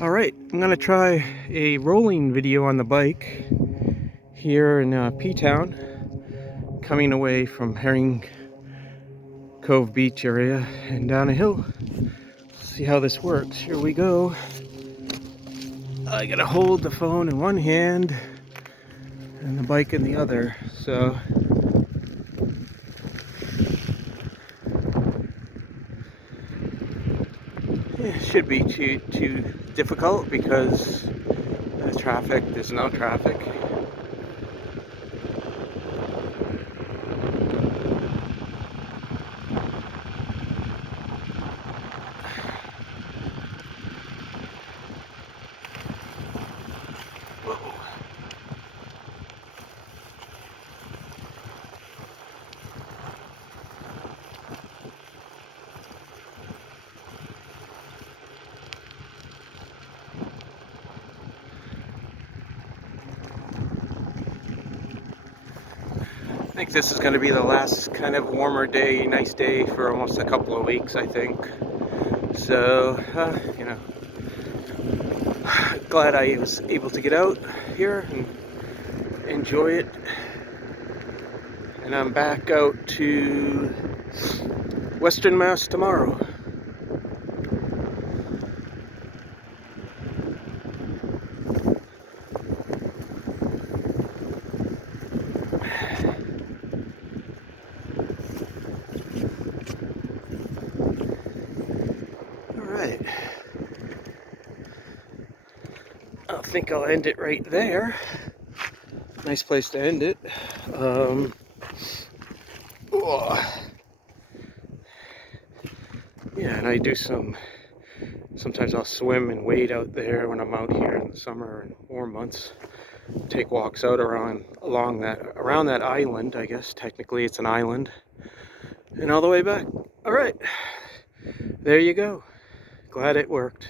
Alright, I'm going to try a rolling video on the bike here in Ptown, coming away from Herring Cove Beach area and down a hill. See how this works. Here we go. I gotta hold the phone in one hand and the bike in the other, so it should be too difficult because there's no traffic. Whoa. I think this is going to be the last kind of warmer day, nice day for almost a couple of weeks, I think. So, glad I was able to get out here and enjoy it. And I'm back out to Western Mass tomorrow. Alright. I think I'll end it right there. Nice place to end it. Yeah, and I do sometimes I'll swim and wade out there when I'm out here in the summer and warm months. Take walks out around that island, I guess. Technically it's an island. And all the way back. Alright. There you go. Glad it worked.